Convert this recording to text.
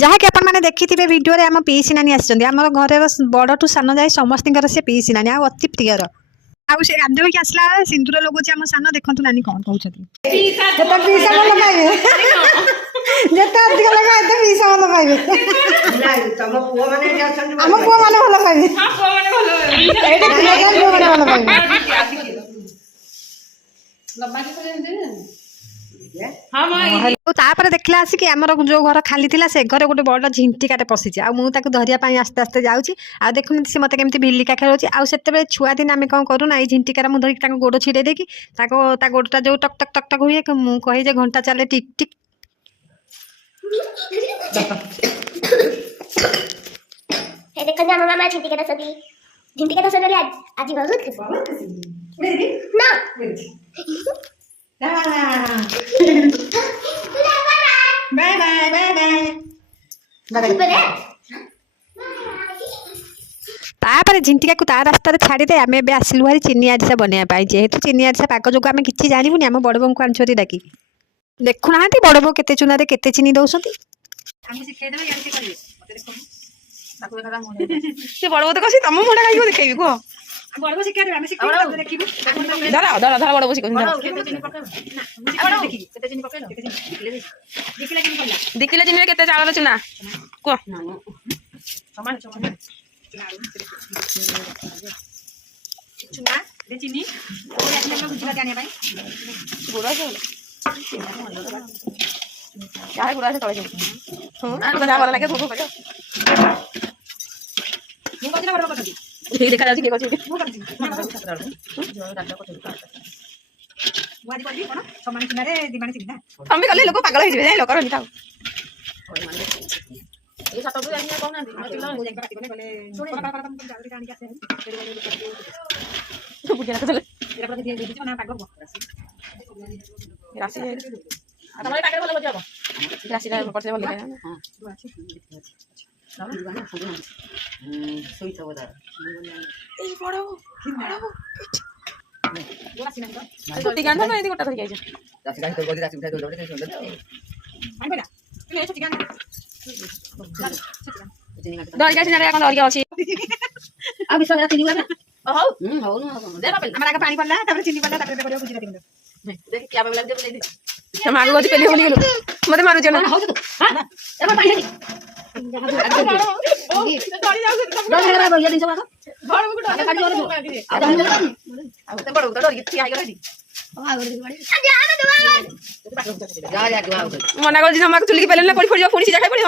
जहाँकि आपण मैंने देखी थे वीडियो रे आम पीसी नानी आम घर बड़ टू सान जाए समस्त से पीसी नानी आ अति प्रियर आउ से गाधो की आसला सिंदूर लगुच आम सान देखु नानी कौन कहते तापर देखला आसिक आमर जो घर खाली थिला से घर गोटे बड़ झिंटिकाटे पशिचे आ मुझे धरिया आस्ते आस्ते जाऊँगी आ देखुन सी मत केमी भिलिका खेलुची आ से छुआ दिन आम कौन करूँ ना झिंटिकार मुझे धरिक गोड़ छिड़े देकी गोड़टा जो टक टक टक टक हुए मुझे कही जे घंटा चले टिक टिक देखो ना मामा झिंटिका दसदी आज बहुत खुशी ना बाय बाय बाय बाय तापर झिंटिका को ता रास्तार छाड़ीदे आम ए आसलु भारी चिनी आरिसा बनवाई जेहेतु चिनी आरिसा पाक जो आम कि जानवुनि आम बड़ बो को आनी डाकी देखुना बड़ बो के चूना केते चिनी दौरान बड़ बो तो कसी तुम मुंडा खाई देखी कह धरा धरा धरा बड़ बसी दिखिले चिनी केते चाउर चुना कह चीनी क्या गुड़ा से तले भल लगे देखा जाए हम कले लोक पागल हो लोक रही था पानी पड़ला चीनी पड़ला मत मारू चल मना कर चुली पड़े पड़ी पड़ी